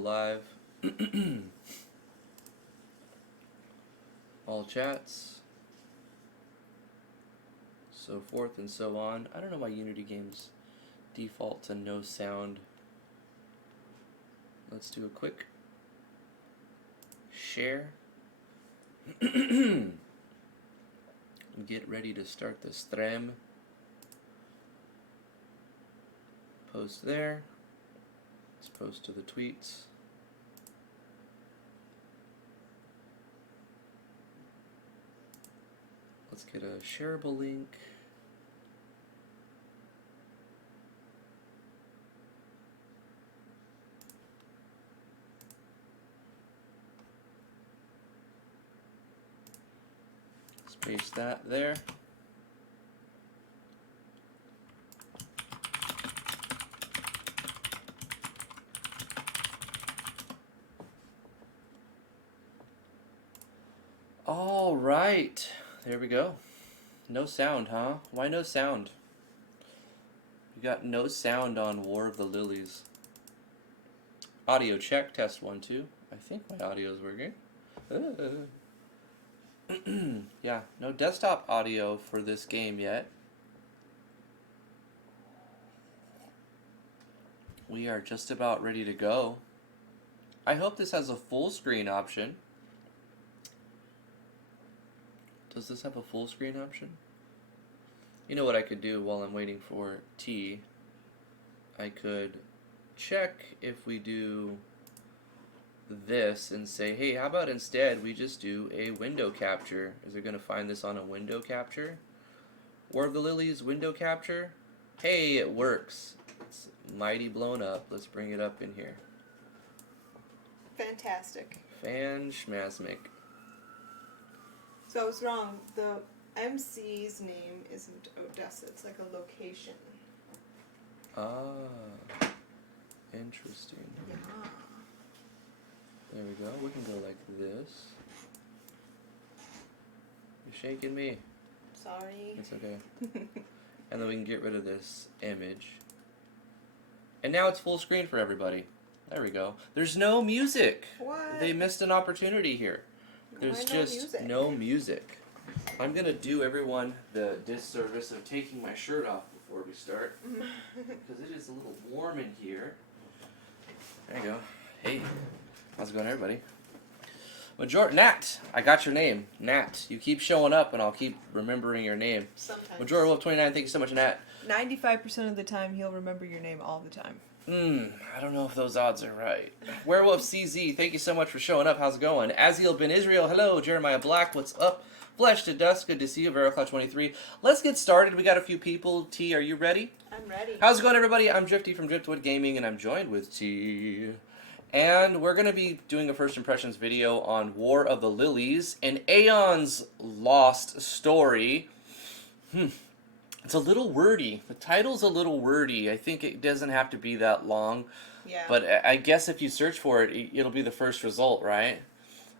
live. All chats. So forth and so on. I don't know why Unity games default to no sound. Let's do a quick share. Get ready to start the stream. Post there. Let's post to the tweets. Let's get a shareable link. Let's paste that there. All right, there we go. No sound, huh? Why no sound? We got no sound on War of the Lilies. Audio check, test 1, 2. I think my audio is working. Yeah, no desktop audio for this game yet. We are just about ready to go. I hope this has a full screen option. Does this have a full screen option? You know what I could do while I'm waiting for T? I could check if we do this and say, hey, how about instead we just do a window capture? Is it going to find this on a window capture? War of the Lilies window capture? Hey, it works. It's mighty blown up. Let's bring it up in here. Fantastic. Fan-schmasmic. So I was wrong. The MC's name isn't Odessa. It's like a location. Ah, interesting. Yeah. There we go. We can go like this. You're shaking me. Sorry. It's okay. And then we can get rid of this image. And now it's full screen for everybody. There we go. There's no music. What? They missed an opportunity here. There's Why no just music? no music. I'm going to do everyone the disservice of taking my shirt off before we start. Because it is a little warm in here. There you go. Hey. How's it going, everybody? Nat, I got your name. Nat. You keep showing up, and I'll keep remembering your name. Sometimes. Majora Wolf 29, thank you so much, Nat. 95% of the time, he'll remember your name all the time. I don't know if those odds are right. Werewolf CZ, thank you so much for showing up. How's it going? Aziel Ben Israel, hello. Jeremiah Black, what's up? Flesh to Dust, good to see you. Veracloud 23. Let's get started. We got a few people. T, are you ready? I'm ready. How's it going, everybody? I'm Drifty from Driftwood Gaming, and I'm joined with T. And we're going to be doing a first impressions video on War of the Lilies, an Aeon's Lost story. It's a little wordy. The title's a little wordy. I think it doesn't have to be that long. Yeah. But I guess if you search for it, it'll be the first result, right?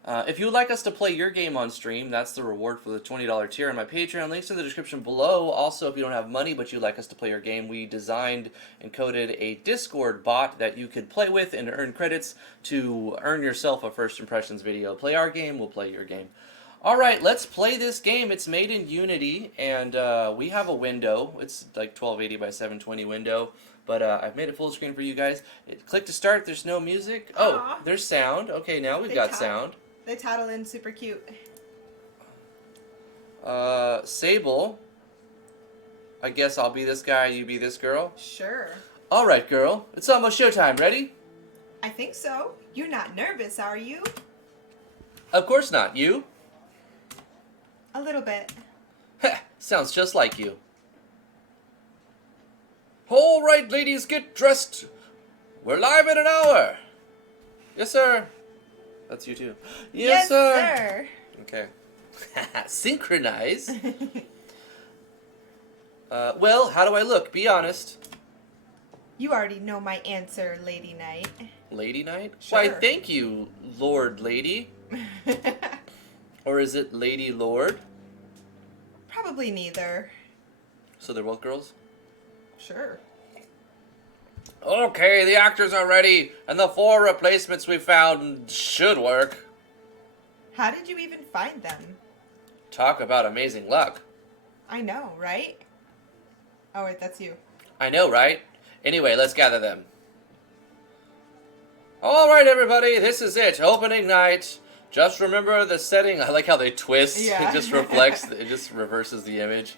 If you would like us to play your game on stream, that's the reward for the $20 tier on my Patreon. Links in the description below. Also, if you don't have money but you'd like us to play your game, we designed and coded a Discord bot that you could play with and earn credits to earn yourself a first impressions video. Play our game, we'll play your game. Alright, let's play this game. It's made in Unity, and we have a window. It's like 1280 by 720 window, but I've made it full screen for you guys. Click to start. There's no music. Oh, Aw. there's sound. Okay, now we've got sound. They title in super cute. Sable. I guess I'll be this guy, you be this girl. Sure. Alright, girl. It's almost showtime. Ready? I think so. You're not nervous, are you? Of course not. You? A little bit. Heh, sounds just like you. Alright, ladies, get dressed. We're live in an hour. Yes, sir. That's you too. Yes, sir. Okay. Synchronize. Well, how do I look? Be honest. You already know my answer, Lady Knight. Lady Knight? Sure. Why, thank you, Lord Lady. Or is it Lady Lord? Probably neither. So they're both girls? Sure. Okay, the actors are ready, and the 4 replacements we found should work. How did you even find them? Talk about amazing luck. I know, right? Oh, wait, that's you. I know, right? Anyway, let's gather them. Alright, everybody, this is it. Opening night. Just remember the setting. I like how they twist. Yeah. It just reflects, it just reverses the image.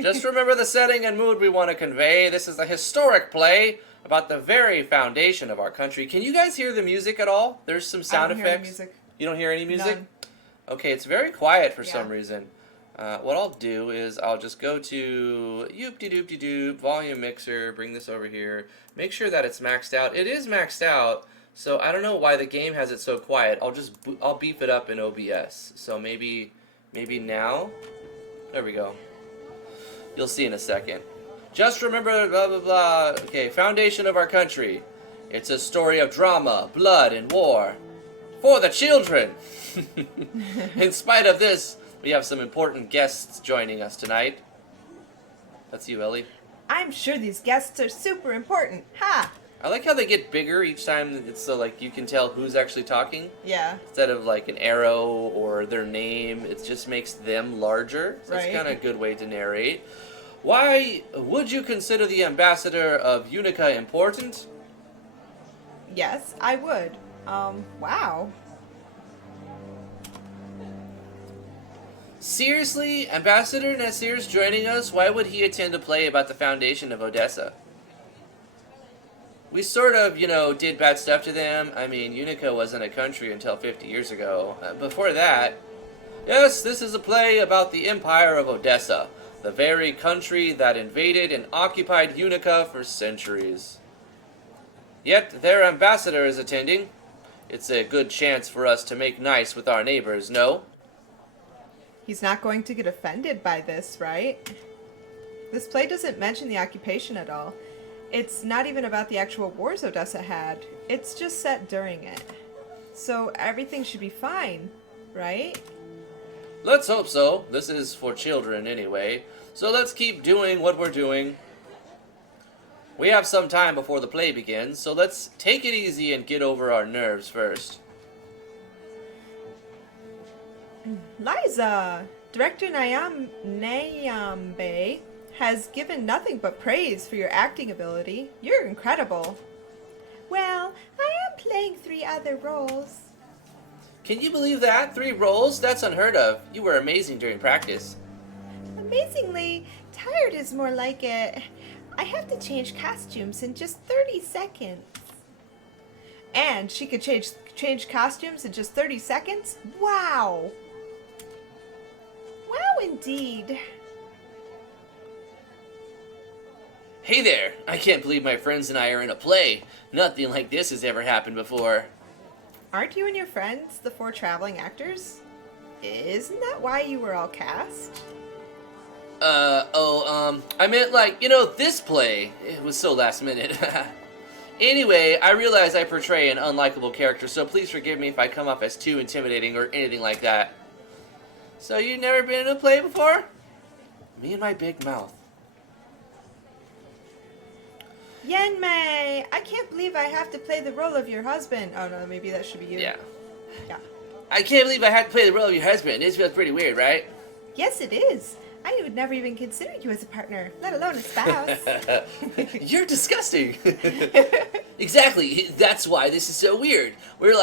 Just remember the setting and mood we want to convey. This is a historic play about the very foundation of our country. Can you guys hear the music at all? There's some sound I don't hear any effects. music. You don't hear any music? None. Okay, it's very quiet for Yeah. some reason. What I'll do is I'll just go to yoop-de-doop-de-doop, volume mixer, bring this over here, make sure that it's maxed out. It is maxed out, so I don't know why the game has it so quiet. I'll beef it up in OBS. So maybe now. There we go. You'll see in a second. Just remember blah blah blah. Okay, foundation of our country. It's a story of drama, blood, and war. For the children! In spite of this, we have some important guests joining us tonight. That's you, Ellie. I'm sure these guests are super important. Ha! I like how they get bigger each time. It's so like you can tell who's actually talking. Yeah. Instead of like an arrow or their name, it just makes them larger. So Right. It's kind of a good way to narrate. Why would you consider the ambassador of Unica important? Yes, I would. Wow. Seriously? Ambassador Nasir's joining us? Why would he attend a play about the foundation of Odessa? We sort of, did bad stuff to them. I mean, Unica wasn't a country until 50 years ago. Before that, yes, this is a play about the Empire of Odessa, the very country that invaded and occupied Unica for centuries. Yet their ambassador is attending. It's a good chance for us to make nice with our neighbors, no? He's not going to get offended by this, right? This play doesn't mention the occupation at all. It's not even about the actual wars Odessa had. It's just set during it. So everything should be fine, right? Let's hope so. This is for children anyway. So let's keep doing what we're doing. We have some time before the play begins, so let's take it easy and get over our nerves first. Liza! Director Nyambe has given nothing but praise for your acting ability. You're incredible. Well, I am playing 3 other roles. Can you believe that? 3 roles? That's unheard of. You were amazing during practice. Amazingly, tired is more like it. I have to change costumes in just 30 seconds. And she could change costumes in just 30 seconds? Wow! Wow, indeed. Hey there! I can't believe my friends and I are in a play. Nothing like this has ever happened before. Aren't you and your friends the 4 traveling actors? Isn't that why you were all cast? I meant this play. It was so last minute. Anyway, I realize I portray an unlikable character, so please forgive me if I come off as too intimidating or anything like that. So you've never been in a play before? Me and my big mouth. Yenmei! I can't believe I have to play the role of your husband. Oh no, maybe that should be you. Yeah. Yeah. I can't believe I had to play the role of your husband. This feels pretty weird, right? Yes, it is. I would never even consider you as a partner, let alone a spouse. You're disgusting. Exactly. That's why this is so weird. We've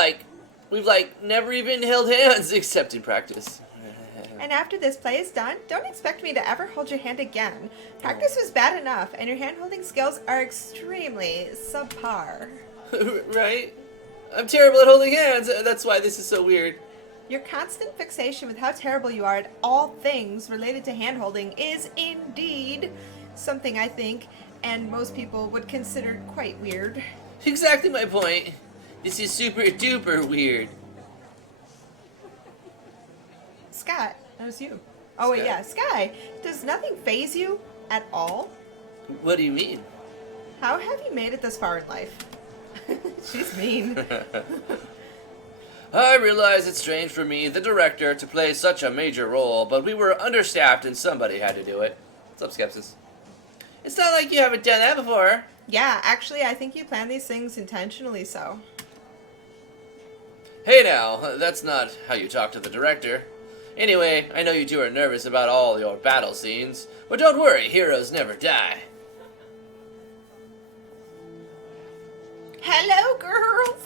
never even held hands except in practice. And after this play is done, don't expect me to ever hold your hand again. Practice was bad enough, and your hand-holding skills are extremely subpar. Right? I'm terrible at holding hands. That's why this is so weird. Your constant fixation with how terrible you are at all things related to hand-holding is indeed something I think, and most people would consider quite weird. Exactly my point. This is super duper weird. Scott, that was you. Oh wait, Sky. yeah, Sky. Does nothing faze you at all? What do you mean? How have you made it this far in life? She's mean. I realize it's strange for me, the director, to play such a major role, but we were understaffed and somebody had to do it. What's up, Skepsis? It's not like you haven't done that before. Yeah, actually, I think you plan these things intentionally so. Hey now, that's not how you talk to the director. Anyway, I know you two are nervous about all your battle scenes, but don't worry, heroes never die. Hello, girls!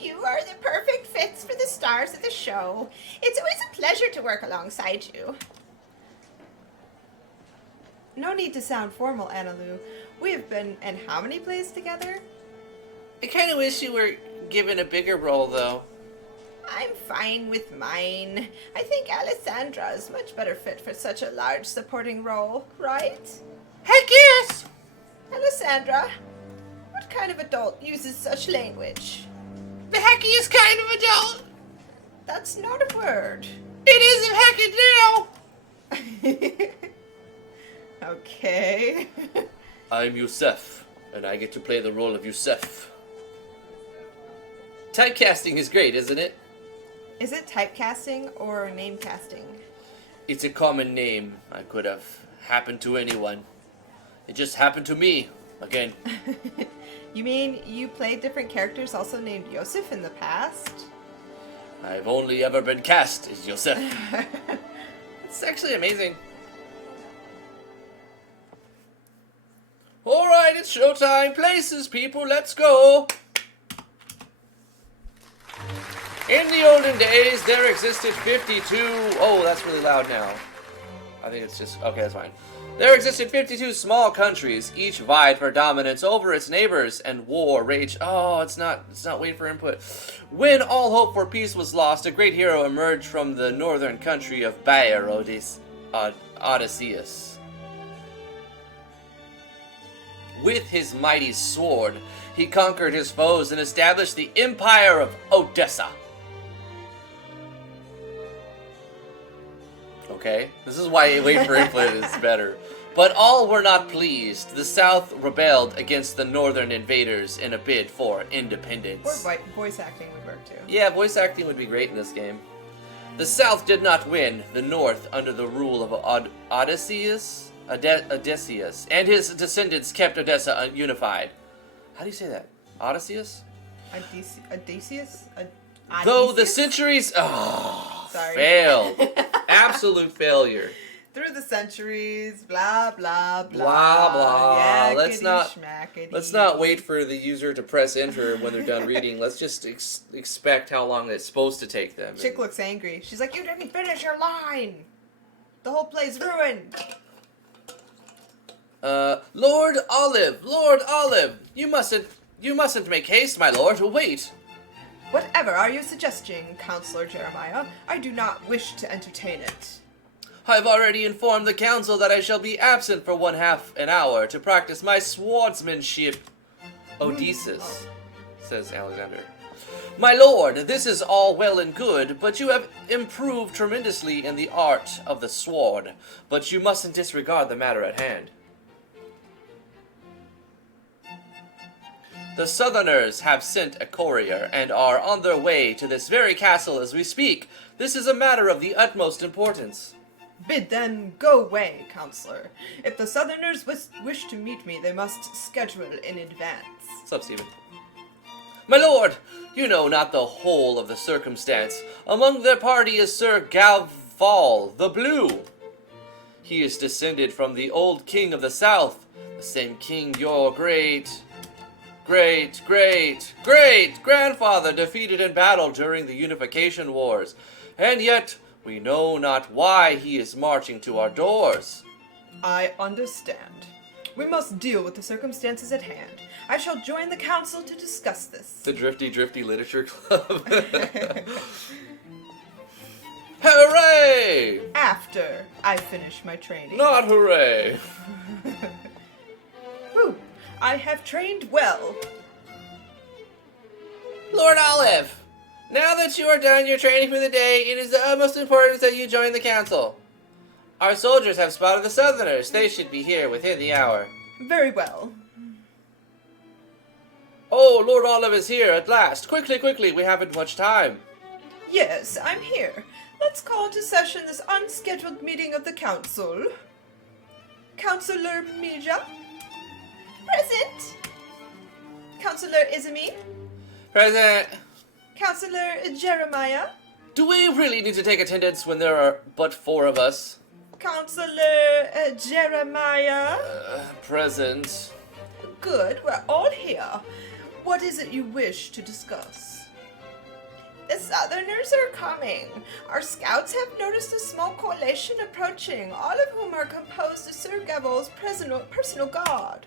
You are the perfect fits for the stars of the show. It's always a pleasure to work alongside you. No need to sound formal, Annalou. We have been in how many plays together? I kinda wish you were given a bigger role, though. I'm fine with mine. I think Alessandra is much better fit for such a large supporting role, right? Heck yes! Alessandra, what kind of adult uses such language? The heckiest kind of adult! That's not a word. It isn't heckin' now! Okay. I'm Yusef, and I get to play the role of Yusef. Typecasting is great, isn't it? Is it typecasting or name casting? It's a common name. I could have happened to anyone. It just happened to me. Again. You mean you played different characters also named Yosef in the past? I've only ever been cast as Yosef. It's actually amazing. Alright, it's showtime. Places, people, let's go. In the olden days, there existed 52... Oh, that's really loud now. I think it's just... Okay, that's fine. There existed 52 small countries, each vied for dominance over its neighbors, and war raged... Oh, it's not wait for input. When all hope for peace was lost, a great hero emerged from the northern country of Bayer, Odysseus. With his mighty sword, he conquered his foes and established the Empire of Odessa. Okay, this is why wait for input is better. But all were not pleased. The South rebelled against the northern invaders in a bid for independence. Or voice acting would work too. Yeah, voice acting would be great in this game. The South did not win. The North, under the rule of Odysseus, and his descendants kept Odessa unified. How do you say that? Odysseus? Odysseus? Though the centuries... Oh, Sorry. failed. Absolute failure. Through the centuries, blah, blah, blah. Blah, blah. Yakety Let's not wait for the user to press enter when they're done reading. Let's just expect how long it's supposed to take them. Chick looks angry. She's like, you didn't finish your line. The whole play's ruined. Lord Olive, you mustn't make haste, my lord. Wait. Whatever are you suggesting, Counselor Jeremiah? I do not wish to entertain it. I've already informed the council that I shall be absent for 1/2 an hour to practice my swordsmanship. Odysseus, says Alexander. My lord, this is all well and good, but you have improved tremendously in the art of the sword. But you mustn't disregard the matter at hand. The Southerners have sent a courier and are on their way to this very castle as we speak. This is a matter of the utmost importance. Bid them go away, Counselor. If the Southerners wish to meet me, they must schedule in advance. What's up, Stephen? My lord, you know not the whole of the circumstance. Among their party is Sir Gavel the Blue. He is descended from the old king of the south, the same king your great grandfather defeated in battle during the Unification Wars, and yet we know not why he is marching to our doors. I understand. We must deal with the circumstances at hand. I shall join the council to discuss this. The Drifty Literature Club. Hooray! After I finish my training. Not hooray! Whew. I have trained well. Lord Olive, now that you are done your training for the day, it is of the utmost importance that you join the council. Our soldiers have spotted the Southerners. They should be here within the hour. Very well. Oh, Lord Olive is here at last. Quickly, we haven't much time. Yes, I'm here. Let's call into session this unscheduled meeting of the council. Councillor Mija? Present. Counselor Izumi? Present. Counselor Jeremiah? Do we really need to take attendance when there are but 4 of us? Counselor Jeremiah? Present. Good, we're all here. What is it you wish to discuss? The Southerners are coming. Our scouts have noticed a small coalition approaching, all of whom are composed of Sir Gavel's personal guard.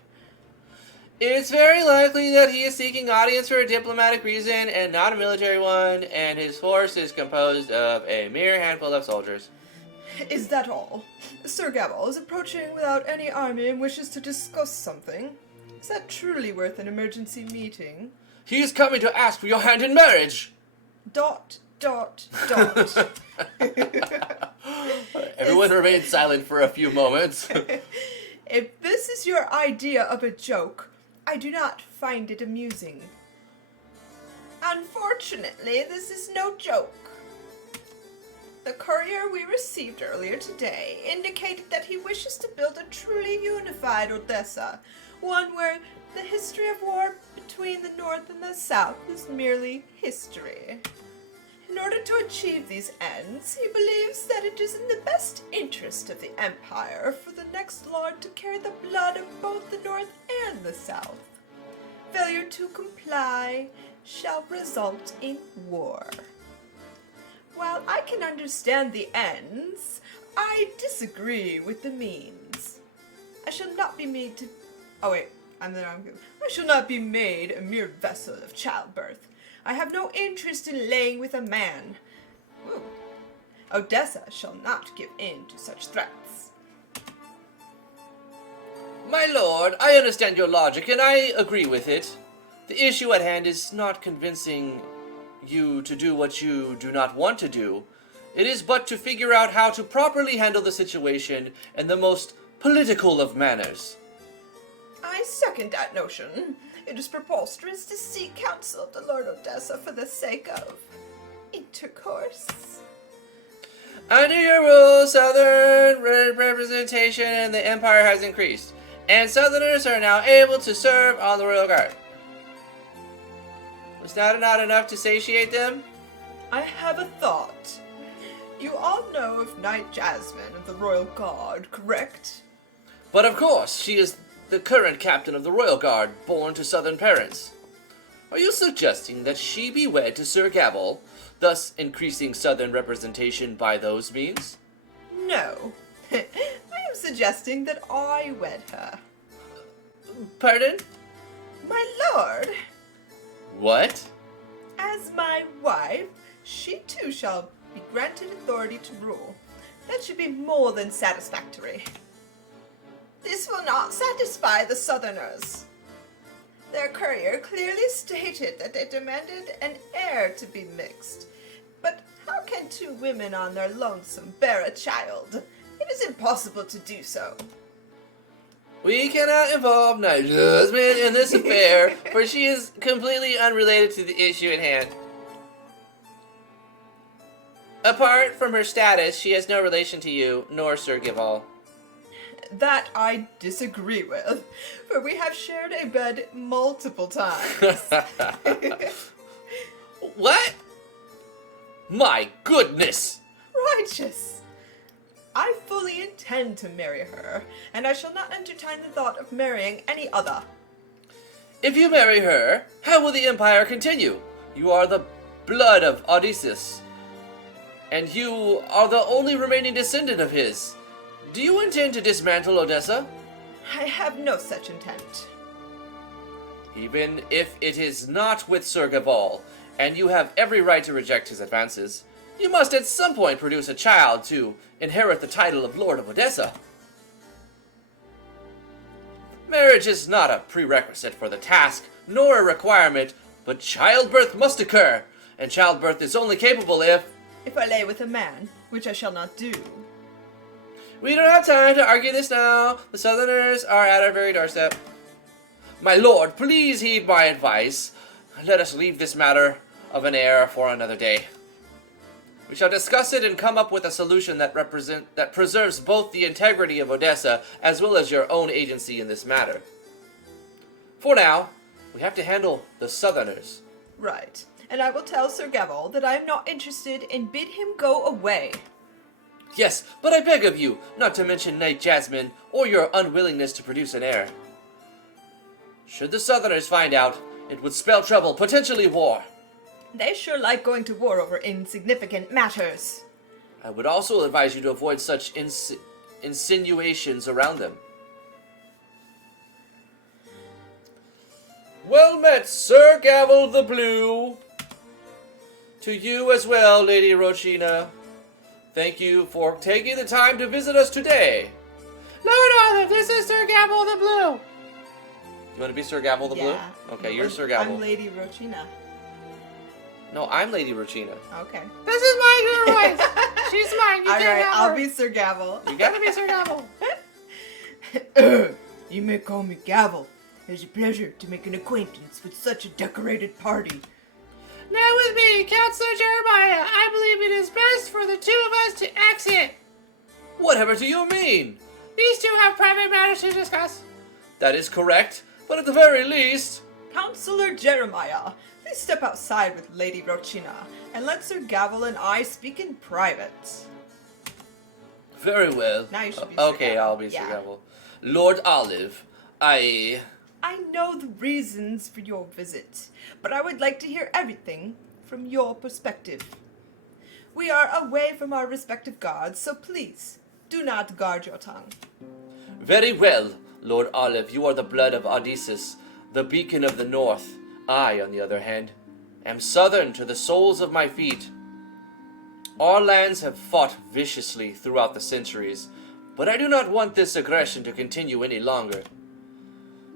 It's very likely that he is seeking audience for a diplomatic reason and not a military one, and his force is composed of a mere handful of soldiers. Is that all? Sir Gavel is approaching without any army and wishes to discuss something. Is that truly worth an emergency meeting? He is coming to ask for your hand in marriage! ... Everyone remained silent for a few moments. If this is your idea of a joke, I do not find it amusing. Unfortunately, this is no joke. The courier we received earlier today indicated that he wishes to build a truly unified Odessa, one where the history of war between the North and the South is merely history. In order to achieve these ends, he believes that it is in the best interest of the Empire for the next Lord to carry the blood of both the North and the South. Failure to comply shall result in war. While I can understand the ends, I disagree with the means. I shall not be made to... I shall not be made a mere vessel of childbirth. I have no interest in laying with a man. Ooh. Odessa shall not give in to such threats. My lord, I understand your logic, and I agree with it. The issue at hand is not convincing you to do what you do not want to do. It is but to figure out how to properly handle the situation in the most political of manners. I second that notion. It is preposterous to seek counsel of the Lord Odessa for the sake of intercourse. Under your rule, Southern representation in the Empire has increased, and Southerners are now able to serve on the Royal Guard. Was that not enough to satiate them? I have a thought. You all know of Knight Jasmine of the Royal Guard, correct? But of course, she is the current captain of the Royal Guard, born to Southern parents. Are you suggesting that she be wed to Sir Gavel, thus increasing Southern representation by those means? No. I am suggesting that I wed her. Pardon? My lord, What? as my wife, she too shall be granted authority to rule. That should be more than satisfactory. This will not satisfy the Southerners. Their courier clearly stated that they demanded an heir to be mixed. But how can 2 women on their lonesome bear a child? It is impossible to do so. We cannot involve Knight Jasmine in this affair, for she is completely unrelated to the issue at hand. Apart from her status, she has no relation to you, nor Sir Gavel. That I disagree with, for we have shared a bed multiple times. What? My goodness! Righteous! I fully intend to marry her, and I shall not entertain the thought of marrying any other. If you marry her, how will the Empire continue? You are the blood of Odysseus, and you are the only remaining descendant of his. Do you intend to dismantle Odessa? I have no such intent. Even if it is not with Sir Gavel, and you have every right to reject his advances, you must at some point produce a child to inherit the title of Lord of Odessa. Marriage is not a prerequisite for the task, nor a requirement, but childbirth must occur, and childbirth is only capable if I lay with a man, which I shall not do. We don't have time to argue this now. The Southerners are at our very doorstep. My lord, please heed my advice. Let us leave this matter of an heir for another day. We shall discuss it and come up with a solution that preserves both the integrity of Odessa as well as your own agency in this matter. For now, We have to handle the Southerners. Right. And I will tell Sir Gavel that I am not interested and bid him go away. Yes, but I beg of you, not to mention Knight Jasmine, or your unwillingness to produce an heir. Should the Southerners find out, it would spell trouble, potentially war. They sure like going to war over insignificant matters. I would also advise you to avoid such insinuations around them. Well met, Sir Gavel the Blue. To you as well, Lady Rochina. Thank you for taking the time to visit us today. Lord Alif, this is Sir Gavel the Blue. You want to be Sir Gavel the Blue? Okay, you're Sir Gavel. I'm Lady Rochina. No, I'm Lady Rochina. Okay. This is my new voice. She's mine. You All can't right, have I'll her. be Sir Gavel. You gotta be Sir Gavel. You may call me Gavel. It's a pleasure to make an acquaintance with such a decorated party. Now with me, Counselor Jeremiah, I believe it is best for the two of us to exit. Whatever do you mean? These two have private matters to discuss. That is correct, but at the very least... Counselor Jeremiah, please step outside with Lady Rochina and let Sir Gavel and I speak in private. Very well. Now you should be Sir Okay, Gavel. I'll be Sir Yeah. Gavel. Lord Olive, I know the reasons for your visit, but I would like to hear everything from your perspective. We are away from our respective guards, so please, do not guard your tongue. Very well, Lord Olive. You are the blood of Odysseus, the beacon of the north. I, on the other hand, am southern to the soles of my feet. Our lands have fought viciously throughout the centuries, but I do not want this aggression to continue any longer.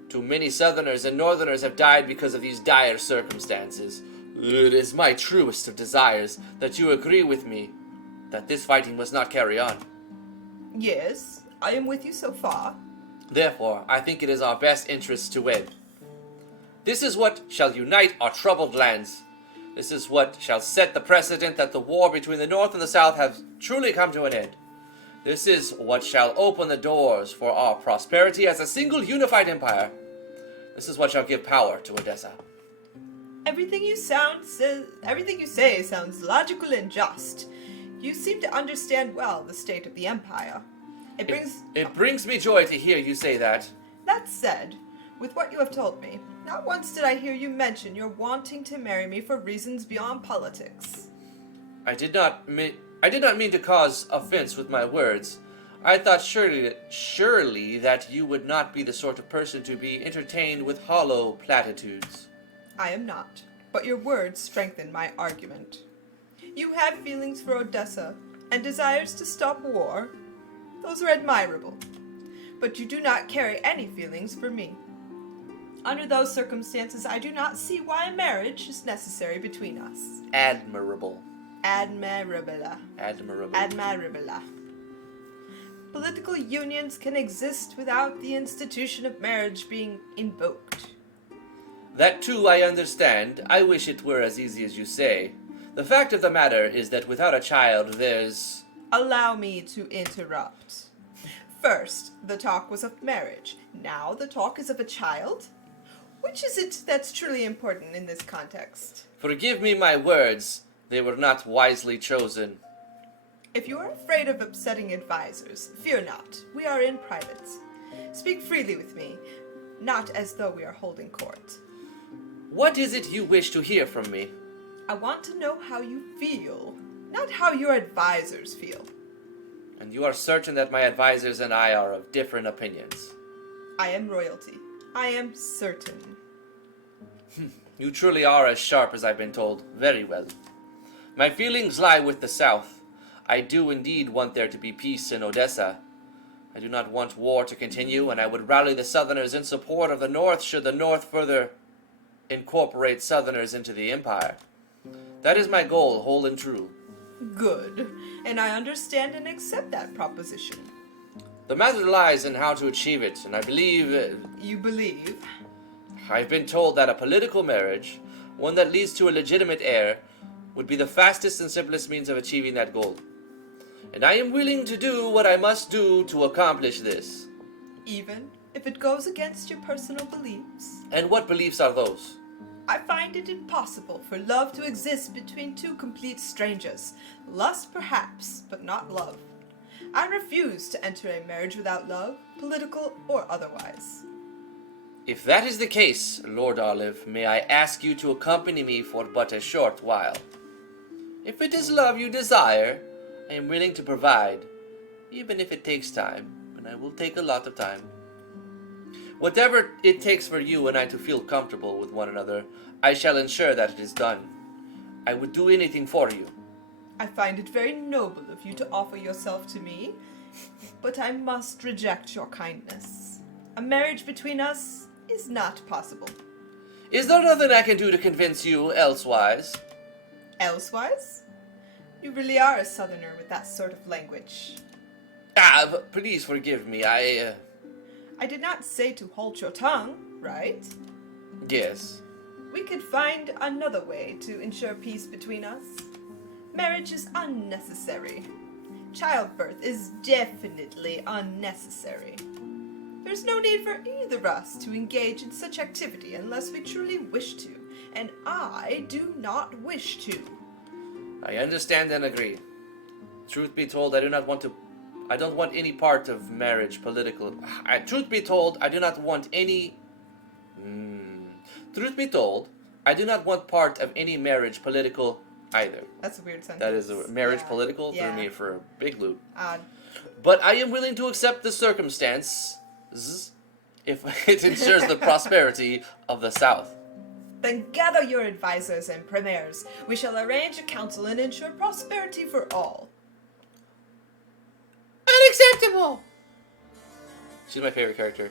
Too many southerners and northerners have died because of these dire circumstances. It is my truest of desires that you agree with me that this fighting must not carry on. Yes, I am with you so far. Therefore, I think it is our best interest to wed. This is what shall unite our troubled lands. This is what shall set the precedent that the war between the North and the South has truly come to an end. This is what shall open the doors for our prosperity as a single unified empire. This is what shall give power to Odessa. Everything you say sounds logical and just. You seem to understand well the state of the empire. It brings me joy to hear you say that. That said, with what you have told me, not once did I hear you mention your wanting to marry me for reasons beyond politics. I did not mean to cause offense with my words. I thought surely that you would not be the sort of person to be entertained with hollow platitudes. I am not, but your words strengthen my argument. You have feelings for Odessa and desires to stop war. Those are admirable. But you do not carry any feelings for me. Under those circumstances, I do not see why a marriage is necessary between us. Admirable. Admirable. Admirable. Admirable. Political unions can exist without the institution of marriage being invoked. That too I understand. I wish it were as easy as you say. The fact of the matter is that without a child, there's... Allow me to interrupt. First, the talk was of marriage. Now the talk is of a child? Which is it that's truly important in this context? Forgive me my words. They were not wisely chosen. If you are afraid of upsetting advisors, fear not. We are in private. Speak freely with me, not as though we are holding court. What is it you wish to hear from me? I want to know how you feel, not how your advisors feel. And you are certain that my advisors and I are of different opinions? I am royalty. I am certain. You truly are as sharp as I've been told. Very well. My feelings lie with the South. I do indeed want there to be peace in Odessa. I do not want war to continue, and I would rally the Southerners in support of the North should the North further incorporate Southerners into the Empire. That is my goal, whole and true. Good. And I understand and accept that proposition. The matter lies in how to achieve it, and I believe... You believe? I've been told that a political marriage, one that leads to a legitimate heir, would be the fastest and simplest means of achieving that goal. And I am willing to do what I must do to accomplish this. Even if it goes against your personal beliefs. And what beliefs are those? I find it impossible for love to exist between two complete strangers. Lust perhaps, but not love. I refuse to enter a marriage without love, political or otherwise. If that is the case, Lord Olive, may I ask you to accompany me for but a short while? If it is love you desire, I am willing to provide, even if it takes time, and I will take a lot of time. Whatever it takes for you and I to feel comfortable with one another, I shall ensure that it is done. I would do anything for you. I find it very noble of you to offer yourself to me, but I must reject your kindness. A marriage between us is not possible. Is there nothing I can do to convince you elsewise? Elsewise? You really are a southerner with that sort of language. But please forgive me, I did not say to hold your tongue, right? Yes. We could find another way to ensure peace between us. Marriage is unnecessary. Childbirth is definitely unnecessary. There's no need for either of us to engage in such activity unless we truly wish to, and I do not wish to. I understand and agree. Truth be told, I don't want any part of marriage political. Truth be told, I do not want any. Truth be told, I do not want part of any marriage political either. That's a weird sentence. That is a marriage Yeah. political Yeah. threw me for a big loop. Odd. But I am willing to accept the circumstances if it ensures the prosperity of the South. Then gather your advisors and premiers. We shall arrange a council and ensure prosperity for all. Unacceptable! She's my favorite character.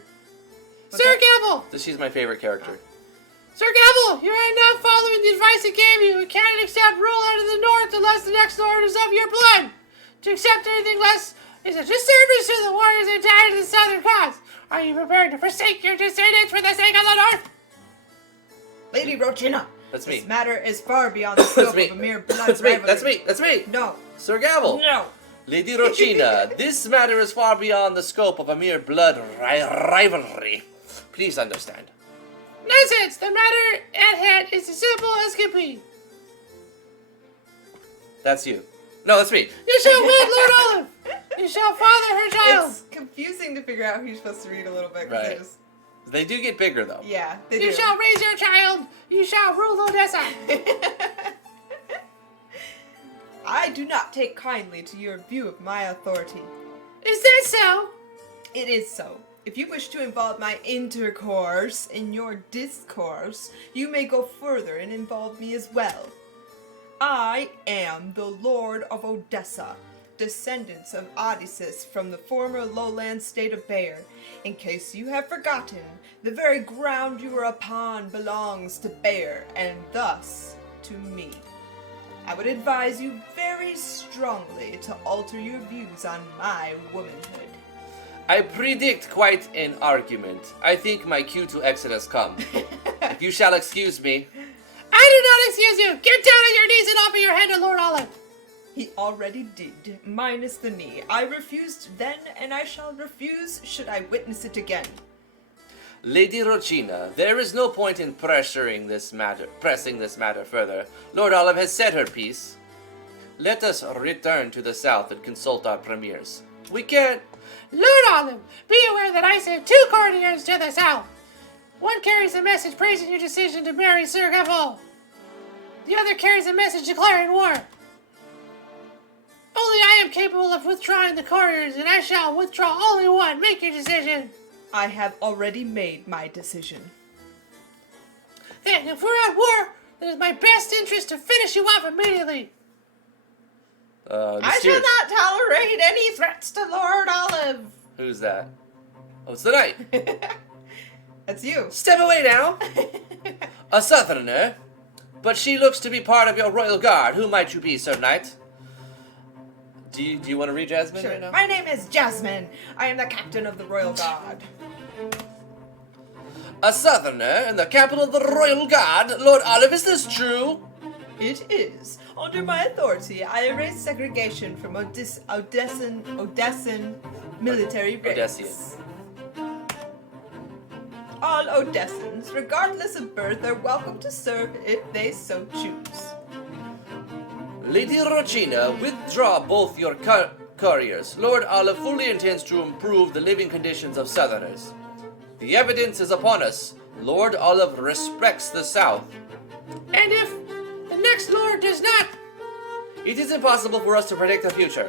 What's Sir that? Gavel! She's my favorite character. Sir Gavel, you are not following the advice I gave you. You can't accept rule out of the North unless the next Lord is of your blood. To accept anything less is a disservice to the warriors and tied to the Southern cause. Are you prepared to forsake your descendants for the sake of the North? Lady Rochina, That's me. this matter is far beyond the scope me. of a mere blood That's me. rivalry. That's me. That's me. No. Sir Gavel. No. Lady Rochina, this matter is far beyond the scope of a mere blood rivalry. Please understand. Nonsense! The matter at hand is as simple as can be. That's you. No, that's me. You shall wed Lord Olive. You shall father her child. It's confusing to figure out who you're supposed to read a little bit. 'Cause Right. they just, They do get bigger, though. yeah, they You do. shall raise your child. You shall rule Odessa. I do not take kindly to your view of my authority. Is that so? It is so. If you wish to involve my intercourse in your discourse, you may go further and involve me as well. I am the Lord of Odessa, descendants of Odysseus from the former lowland state of Bayer. In case you have forgotten, the very ground you are upon belongs to Bayer, and thus to me. I would advise you very strongly to alter your views on my womanhood. I predict quite an argument. I think my cue to exit has come. If you shall excuse me. I do not excuse you. Get down on your knees and offer your hand to Lord Olive. He already did, minus the knee. I refused then, and I shall refuse should I witness it again. Lady Rochina, there is no point in pressing this matter further. Lord Olive has said her piece. Let us return to the South and consult our premiers. We can't. Lord Olive, be aware that I sent 2 courtiers to the South. One carries a message praising your decision to marry Sir Gavel. The other carries a message declaring war. Only I am capable of withdrawing the couriers, and I shall withdraw only one. Make your decision. I have already made my decision. Then, if we're at war, it is my best interest to finish you off immediately. I shall not tolerate any threats to Lord Olive. Who's that? Oh, it's the knight. That's you. Step away now. A southerner. But she looks to be part of your royal guard. Who might you be, Sir Knight? Do you want to read Jasmine Sure. right now? My name is Jasmine. I am the captain of the Royal Guard. A southerner in the capital of the royal guard. Lord Olive, is this true? It is. Under my authority, I erase segregation from Odessan military ranks. Odessian. All Odessans, regardless of birth, are welcome to serve if they so choose. Lady Rocina, withdraw both your couriers. Lord Alif fully intends to improve the living conditions of Southerners. The evidence is upon us. Lord Alif respects the South. And if the next Lord does not, It is impossible for us to predict the future.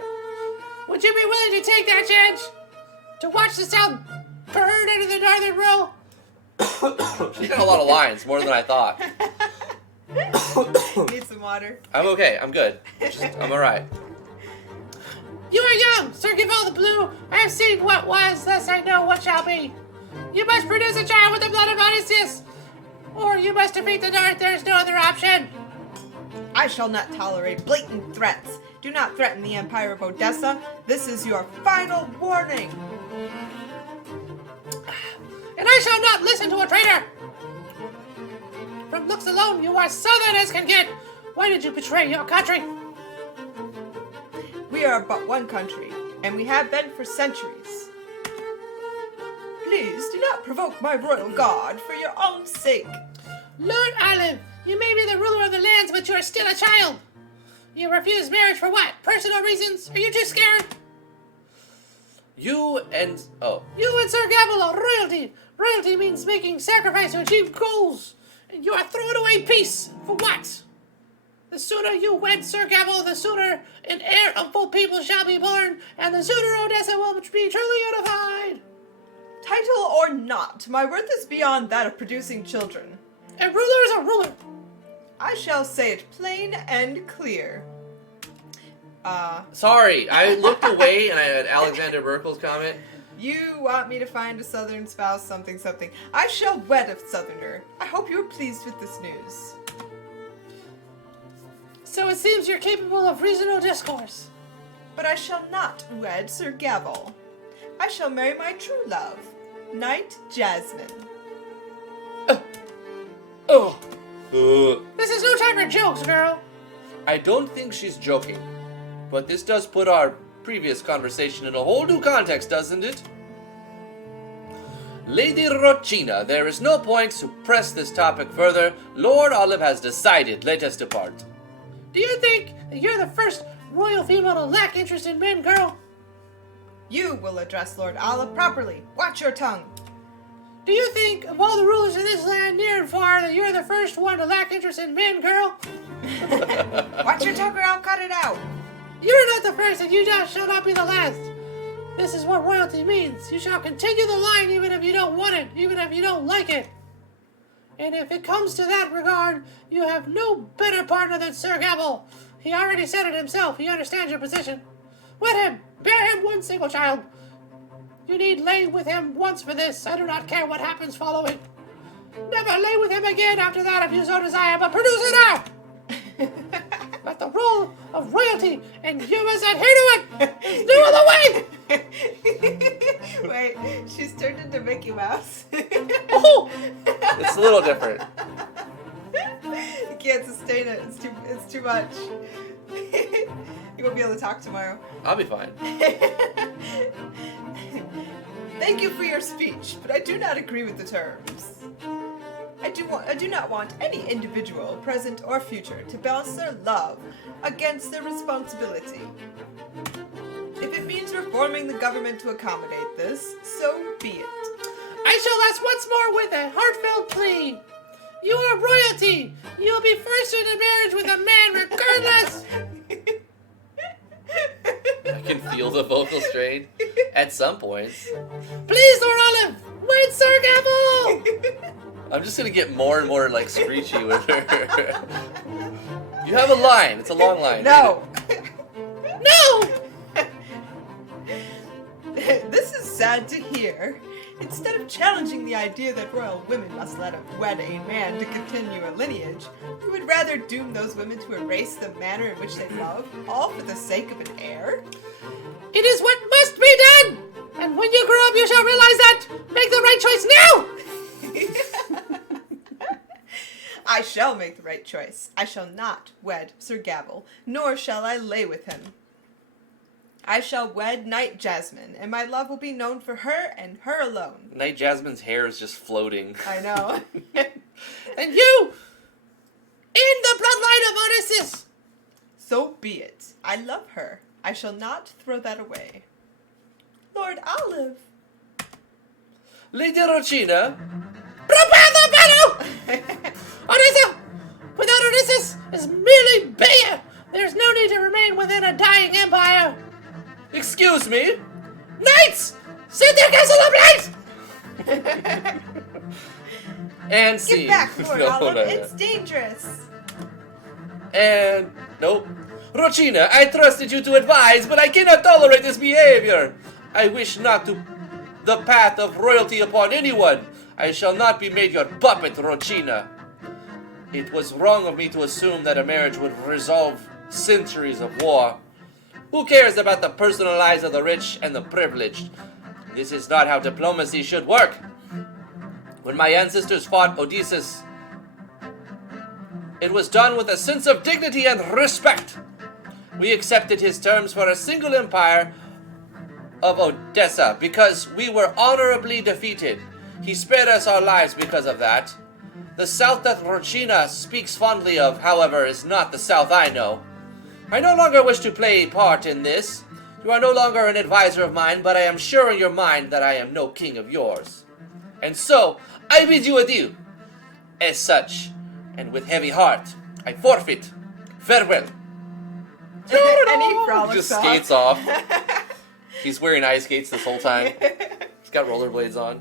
would you be willing to take that chance? To watch the South burn into the Northern Rule? She's got a lot of lines, more than I thought. Need some water? I'm okay, I'm good. I'm alright. You are young, Sir Gavel the Blue. I have seen what was, thus I know what shall be. You must produce a child with the blood of Odysseus, or you must defeat the North. There is no other option. I shall not tolerate blatant threats. Do not threaten the Empire of Odessa. This is your final warning. And I shall not listen to a traitor. From looks alone, you are Southern as can get. Why did you betray your country? We are but one country, and we have been for centuries. Please do not provoke my royal guard for your own sake. Lord Alif, you may be the ruler of the lands, but you are still a child. You refuse marriage for what? Personal reasons? Are you too scared? You and... Oh. You and Sir Gavel are royalty. Royalty means making sacrifice to achieve goals. And you are throwing away peace. For what? The sooner you wed Sir Gavel, the sooner an heir of both people shall be born, and the sooner Odessa will be truly unified. Title or not, my worth is beyond that of producing children. A ruler is a ruler. I shall say it plain and clear. Sorry, I looked away and I had Alexander Merkel's comment. You want me to find a southern spouse, something, something. I shall wed a southerner. I hope you're pleased with this news. So it seems you're capable of reasonable discourse. But I shall not wed Sir Gavel. I shall marry my true love, Knight Jasmine. Oh. This is no time for jokes, girl. I don't think she's joking. But this does put our previous conversation in a whole new context, doesn't it? Lady Rocina, there is no point to press this topic further. Lord Alif has decided. Let us depart. Do you think that you're the first royal female to lack interest in men, girl? You will address Lord Alif properly. Watch your tongue. Do you think of all the rulers in this land near and far that you're the first one to lack interest in men, girl? Watch your tongue or I'll cut it out. You're not the first and you shall not be the last. This is what royalty means. You shall continue the line even if you don't want it, even if you don't like it. And if it comes to that regard, you have no better partner than Sir Gavel. He already said it himself. He understands your position. Wed him. Bear him one single child. You need lay with him once for this. I do not care what happens following. Never lay with him again after that if you so desire, but produce it now. But the role of royalty, and you must adhere to it, is no other way. Wait, she's turned into Mickey Mouse. Oh, It's a little different. You can't sustain it. It's too much. You won't be able to talk tomorrow. I'll be fine. Thank you for your speech, but I do not agree with the terms. I do not want any individual, present or future, to balance their love against their responsibility. If it means reforming the government to accommodate this, so be it. I shall ask once more with a heartfelt plea. You are royalty. You will be forced into marriage with a man regardless. I can feel the vocal strain at some points. Please, Lord Alif, wed Sir Gavel. I'm just gonna get more and more like screechy with her. You have a line. It's a long line. No! No. This is sad to hear. Instead of challenging the idea that royal women must wed a man to continue a lineage, you would rather doom those women to erase the manner in which they love, all for the sake of an heir? It is what must be done. And when you grow up, you shall realize that. Make the right choice now. I shall make the right choice. I shall not wed Sir Gavel, nor shall I lay with him. I shall wed Night Jasmine, and my love will be known for her and her alone. Night Jasmine's hair is just floating. I know. And you, in the bloodline of Odysseus. So be it. I love her. I shall not throw that away. Lord Alif. Lady Rocina, Prepare the battle! Odysseus, without Odysseus, is merely beer. There's no need to remain within a dying empire. excuse me. Knights, set their castle ablaze! And scene. Get back, Lord No, Alif. not It's yet. dangerous. And nope. Rocina, I trusted you to advise, but I cannot tolerate this behavior. I wish not to the path of royalty upon anyone. I shall not be made your puppet, Rocina. It was wrong of me to assume that a marriage would resolve centuries of war. Who cares about the personal lives of the rich and the privileged? This is not how diplomacy should work. When my ancestors fought Odysseus, it was done with a sense of dignity and respect. We accepted his terms for a single empire of Odessa because we were honorably defeated. He spared us our lives because of that. The South that Rocina speaks fondly of, however, is not the South I know. I no longer wish to play a part in this. You are no longer an advisor of mine, but I am sure in your mind that I am no king of yours. And so, I bid you adieu. As such, and with heavy heart, I forfeit. Farewell. And he frolics Just off. skates off. He's wearing ice skates this whole time. He's got rollerblades on.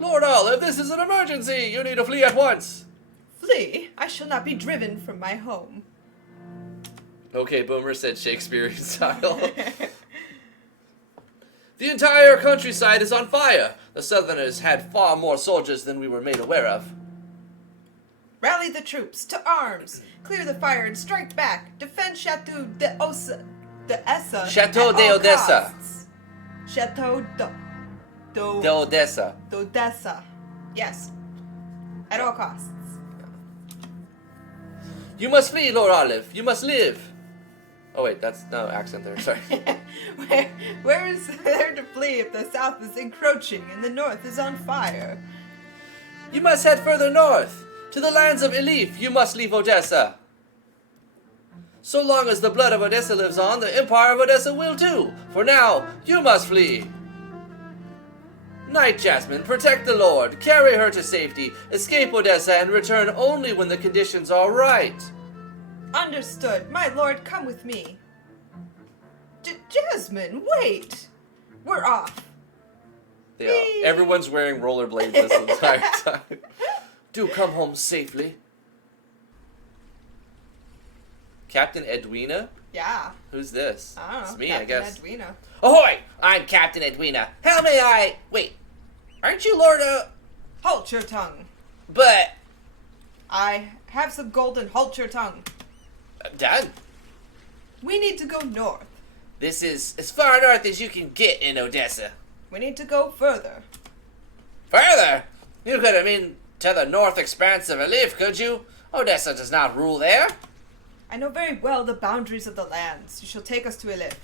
Lord Alif, this is an emergency. You need to flee at once. Flee. I shall not be driven from my home. Okay, Boomer said Shakespeare style. The entire countryside is on fire. The Southerners had far more soldiers than we were made aware of. Rally the troops to arms. Clear the fire and strike back. Defend Chateau de Osa. De Essa. Chateau at de all Odessa. costs. Chateau de Odessa. Odessa. Yes. At all costs. You must flee, Lord Alif. You must live. Oh wait, that's no accent there. Sorry. Where is there to flee if the south is encroaching and the north is on fire? You must head further north. To the lands of Alif, you must leave Odessa. So long as the blood of Odessa lives on, the Empire of Odessa will too. For now, you must flee. Night Jasmine, protect the Lord, carry her to safety, escape Odessa, and return only when the conditions are right. Understood. My lord, come with me. Jasmine, wait. We're off. Yeah, everyone's wearing rollerblades this entire time. Do come home safely. Captain Edwina? Yeah. Who's this? I don't know. It's me, Captain I guess. Edwina. Ahoy! I'm Captain Edwina. How may I... Wait, aren't you Lord Halt your tongue. But... I have some gold and halt your tongue. Done. We need to go north. This is as far north as you can get in Odessa. We need to go further. Further? You could have been to the north expanse of Alif, could you? Odessa does not rule there. I know very well the boundaries of the lands. You shall take us to Alif.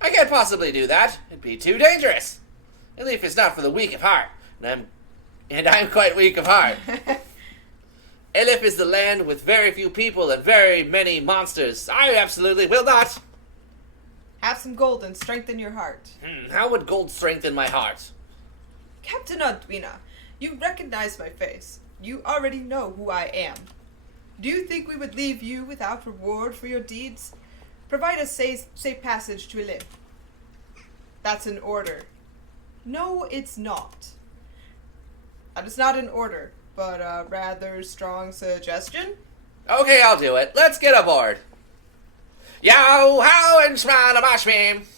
I can't possibly do that. It'd be too dangerous. Alif is not for the weak of heart, and I'm quite weak of heart. Alif is the land with very few people and very many monsters. I absolutely will not. Have some gold and strengthen your heart. How would gold strengthen my heart? Captain Edwina, you recognize my face. You already know who I am. Do you think we would leave you without reward for your deeds? Provide us safe passage to Alif. That's an order. No, it's not. That is not an order, but a rather strong suggestion. Okay, I'll do it. Let's get aboard. Yo, how and smile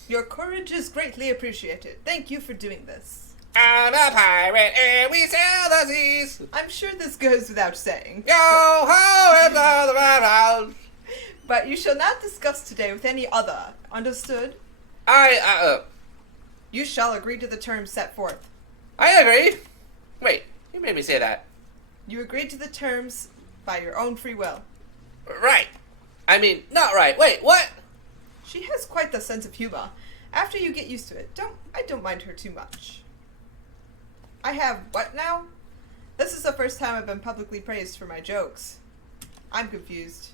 Your courage is greatly appreciated. Thank you for doing this. I'm a pirate and we sail the seas. I'm sure this goes without saying. Yo, ho, and blow the barrel. But you shall not discuss today with any other. Understood? You shall agree to the terms set forth. I agree. Wait, you made me say that. You agreed to the terms by your own free will. Right. I mean, not right. Wait, what? She has quite the sense of humor. After you get used to it, I don't mind her too much. I have what now? This is the first time I've been publicly praised for my jokes. I'm confused.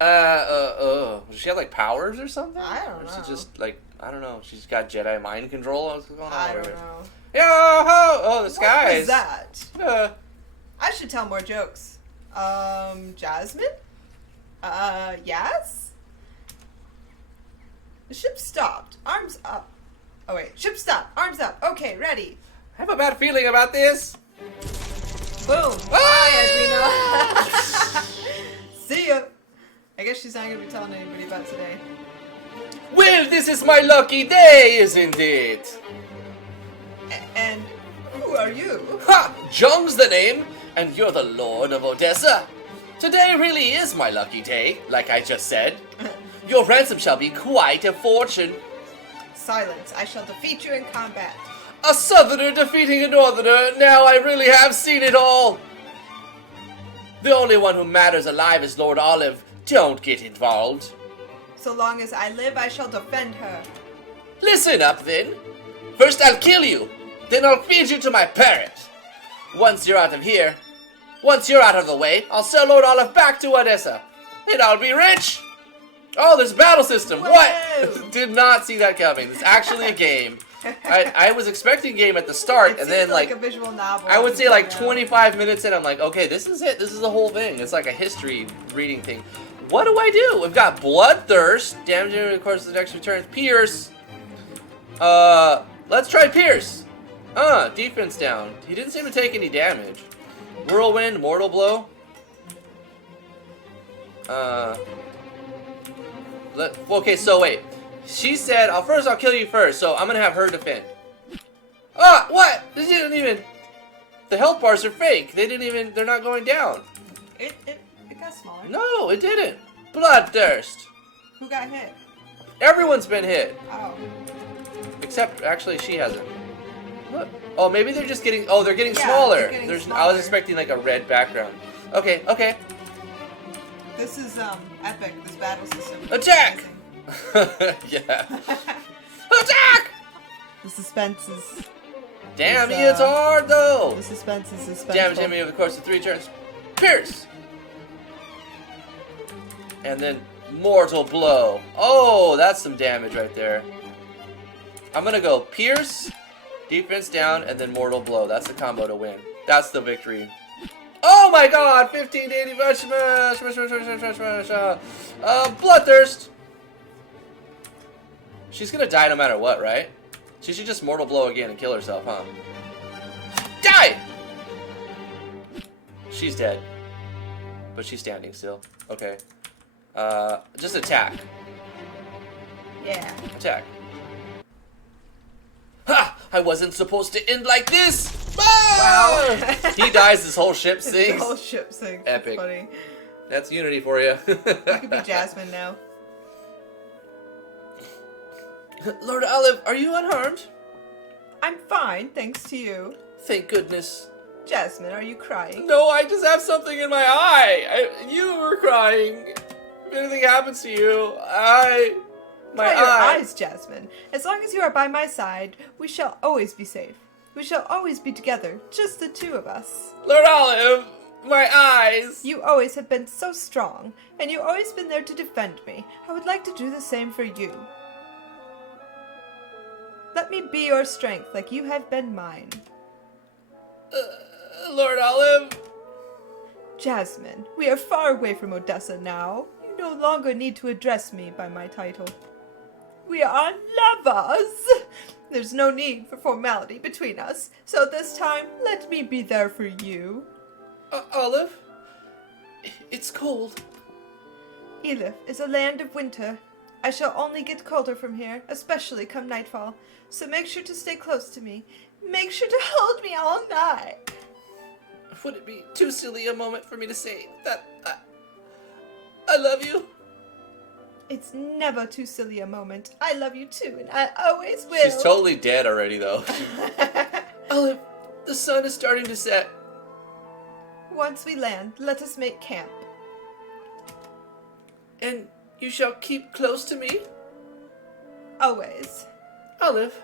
Does she have like powers or something? I don't know. She's just like, I don't know. She's got Jedi mind control. What's going on I over don't here? know. Yo ho! Oh, the What skies. was that? Uh, I should tell more jokes. Jasmine? Yes? The ship stopped. Arms up. Oh wait, ship stopped. Arms up. Okay, ready. I have a bad feeling about this. Boom. Ah! Bye, Edwina. See ya. I guess she's not gonna be telling anybody about today. Well, this is my lucky day, isn't it? And who are you? Ha! Jung's the name, and you're the Lord of Odessa. Today really is my lucky day, like I just said. Your ransom shall be quite a fortune. Silence. I shall defeat you in combat. A southerner defeating a northerner, now I really have seen it all. The only one who matters alive is Lord Alif. Don't get involved. So long as I live, I shall defend her. Listen up then. First I'll kill you, then I'll feed you to my parrot. Once you're out of here, once you're out of the way, I'll sell Lord Alif back to Odessa, and I'll be rich. Oh, there's a battle system. Whoa. What? Did not see that coming. It's actually a game. I was expecting game at the start, It and then seems like a visual novel. I would say like Yeah. 25 minutes in, I'm like, okay, this is it. This is the whole thing. It's like a history reading thing. What do I do? We've got Bloodthirst. Damage during the course of the next return. Pierce. Let's try Pierce. Defense down. He didn't seem to take any damage. Whirlwind, Mortal Blow. Okay, so wait. She said, I'll kill you first, so I'm gonna have her defend. What? This didn't even... The health bars are fake. They're not going down. It got smaller. No, it didn't. Bloodthirst. Who got hit? Everyone's been hit. Oh. Except, actually, she hasn't. What? Oh, maybe they're just getting... Oh, they're getting Yeah, smaller. they're getting I was smaller. expecting, like, a red background. Okay, okay. This is epic. This battle system. is Attack! amazing. Yeah. Attack! The suspense is. Damn, It's, it's hard, though. The suspense is suspenseful. Damage enemy over the course of 3 turns. Pierce! And then Mortal Blow. Oh, that's some damage right there. I'm gonna go Pierce, defense down, and then Mortal Blow. That's the combo to win. That's the victory. Oh my god! 15 to 80 Bloodthirst! She's gonna die no matter what, right? She should just Mortal Blow again and kill herself, huh? Die! She's dead. But she's standing still. Okay. Just attack. Yeah. Attack. Ha! I wasn't supposed to end like this! Ah! Wow. He dies, this whole ship The sinks. whole ship sinks. Epic. That's funny. That's unity for you. You could be Jasmine now. Lord Alif, are you unharmed? I'm fine, thanks to you. Thank goodness. Jasmine, are you crying? No, I just have something in my eye. You were crying. If anything happens to you, my Dry your eye. eyes, Jasmine. As long as you are by my side, we shall always be safe. We shall always be together, just the two of us. Lord Alif, my eyes. You always have been so strong, and you've always been there to defend me. I would like to do the same for you. Let me be your strength like you have been mine. Lord Alif. Jasmine, we are far away from Odessa now. You no longer need to address me by my title. We are lovers. There's no need for formality between us, so this time, let me be there for you. Alif, it's cold. Alif is a land of winter. I shall only get colder from here, especially come nightfall. So make sure to stay close to me. Make sure to hold me all night. Would it be too silly a moment for me to say that I love you? It's never too silly a moment. I love you too, and I always will. She's totally dead already, though. Alif, the sun is starting to set. Once we land, let us make camp. And you shall keep close to me? Always. Alif,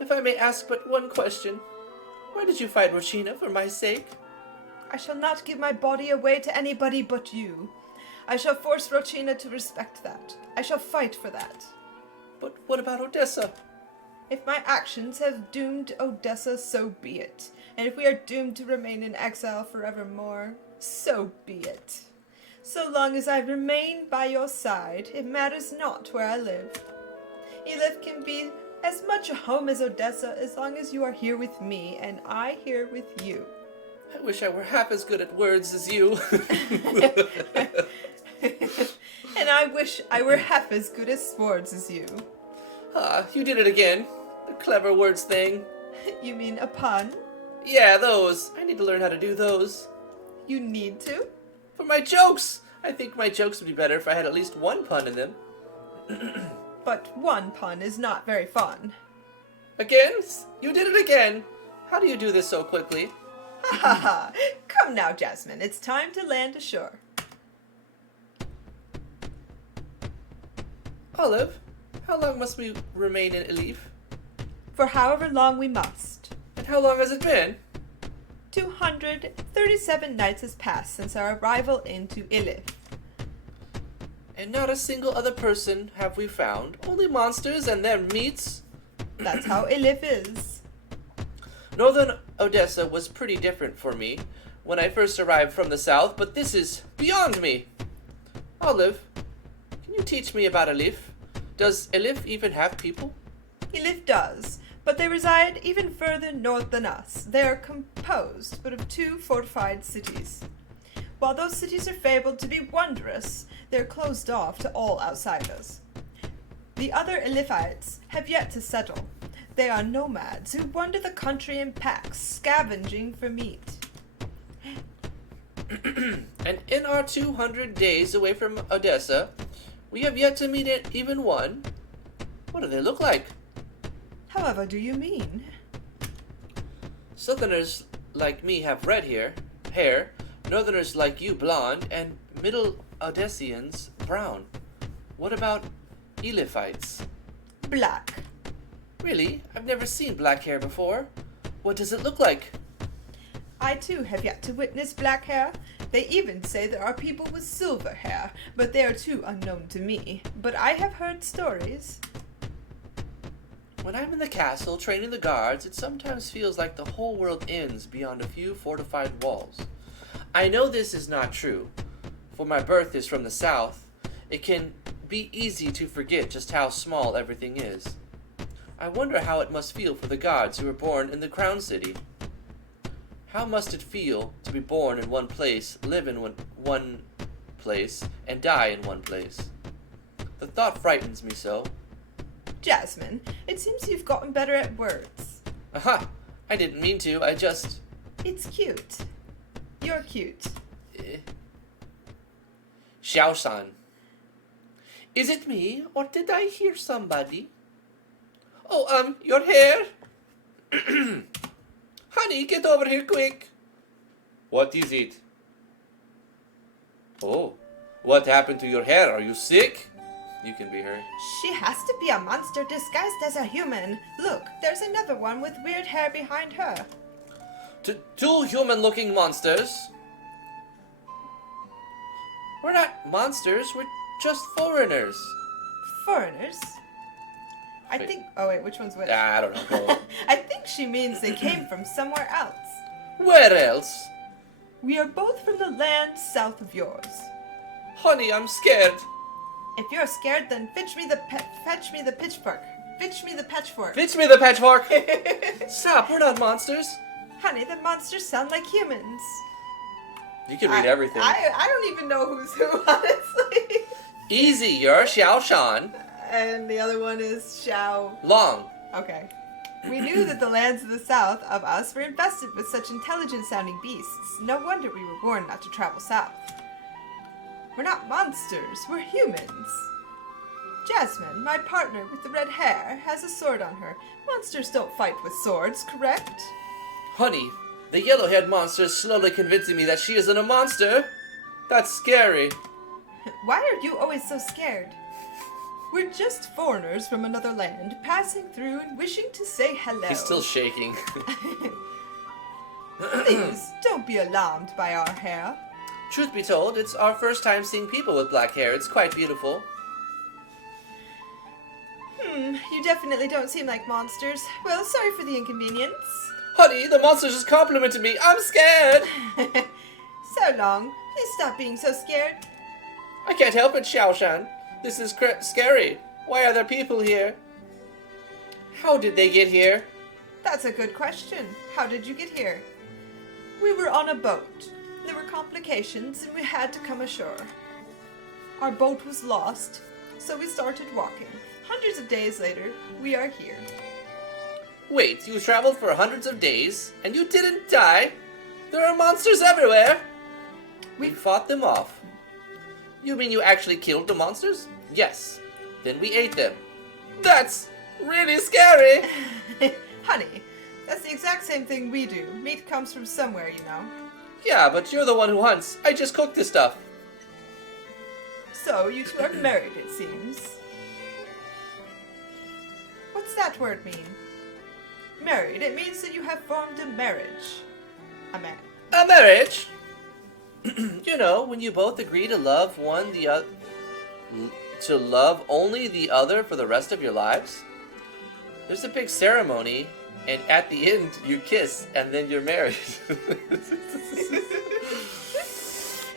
if I may ask but one question, why did you fight Roshina for my sake? I shall not give my body away to anybody but you. I shall force Rochina to respect that. I shall fight for that. But what about Odessa? If my actions have doomed Odessa, so be it. And if we are doomed to remain in exile forevermore, so be it. So long as I remain by your side, it matters not where I live. Elif can be as much a home as Odessa as long as you are here with me and I here with you. I wish I were half as good at words as you. And I wish I were half as good at swords as you. Ah, you did it again. The clever words thing. You mean a pun? Yeah, those. I need to learn how to do those. You need to? For my jokes! I think my jokes would be better if I had at least one pun in them. But one pun is not very fun. Again? You did it again! How do you do this so quickly? Ha ha ha! Come now, Jasmine, it's time to land ashore. Olive, how long must we remain in Alif? For however long we must. And how long has it been? 237 nights has passed since our arrival into Ilif. And not a single other person have we found, only monsters and their meats. That's how Ilif is. Northern Odessa was pretty different for me when I first arrived from the south, but this is beyond me. Olive, can you teach me about Alif? Does Alif even have people? Ilif does, but they reside even further north than us. They are composed but of 2 fortified cities. While those cities are fabled to be wondrous, they are closed off to all outsiders. The other Ilifites have yet to settle. They are nomads who wander the country in packs, scavenging for meat. And in our 200 days away from Odessa, we have yet to meet even one. What do they look like? However do you mean? Southerners like me have red hair, Northerners like you blonde, and Middle Odessians brown. What about Ilifites? Black. Really? I've never seen black hair before. What does it look like? I too have yet to witness black hair. They even say there are people with silver hair, but they are too unknown to me. But I have heard stories. When I'm in the castle training the guards, it sometimes feels like the whole world ends beyond a few fortified walls. I know this is not true, for my birth is from the south. It can be easy to forget just how small everything is. I wonder how it must feel for the gods who were born in the crown city. How must it feel to be born in one place, live in one place, and die in one place? The thought frightens me so. Jasmine, it seems you've gotten better at words. Aha! I didn't mean to, I just... It's cute. You're cute. Xiao-san. Is it me, or did I hear somebody? Oh, your hair? Honey, get over here quick. What is it? Oh, what happened to your hair? Are you sick? You can be her. She has to be a monster disguised as a human. Look, there's another one with weird hair behind her. Two human-looking monsters. We're not monsters, we're just foreigners. Foreigners? I Wait. think... Oh, wait, which one's which? I don't know. I think she means they came from somewhere else. Where else? We are both from the land south of yours. Honey, I'm scared. If you're scared, then fetch me the pitchfork. Fetch me the patchfork. Fetch me the patchwork. Stop, we're not monsters. Honey, the monsters sound like humans. You can read everything. I don't even know who's who, honestly. Easy, you're Xiao Shan. And the other one is Xiao. Long. Okay. We knew that the lands of the south of us were infested with such intelligent-sounding beasts. No wonder we were born not to travel south. We're not monsters, we're humans. Jasmine, my partner with the red hair, has a sword on her. Monsters don't fight with swords, correct? Honey, the yellow-haired monster is slowly convincing me that she isn't a monster. That's scary. Why are you always so scared? We're just foreigners from another land, passing through and wishing to say hello. He's still shaking. Please, don't be alarmed by our hair. Truth be told, it's our first time seeing people with black hair. It's quite beautiful. You definitely don't seem like monsters. Well, sorry for the inconvenience. Honey, the monster just complimented me. I'm scared. So long. Please stop being so scared. I can't help it, Xiaoshan. This is scary. Why are there people here? How did they get here? That's a good question. How did you get here? We were on a boat. There were complications and we had to come ashore. Our boat was lost, so we started walking. Hundreds of days later, we are here. Wait, you traveled for hundreds of days, and you didn't die? There are monsters everywhere! We fought them off. You mean you actually killed the monsters? Yes. Then we ate them. That's really scary! Honey, that's the exact same thing we do. Meat comes from somewhere, you know. Yeah, but you're the one who hunts. I just cooked this stuff. So, you two are married, it seems. What's that word mean? Married, it means that you have formed a marriage. A marriage? You know, when you both agree to love to love only the other for the rest of your lives. There's a big ceremony, and at the end you kiss, and then you're married.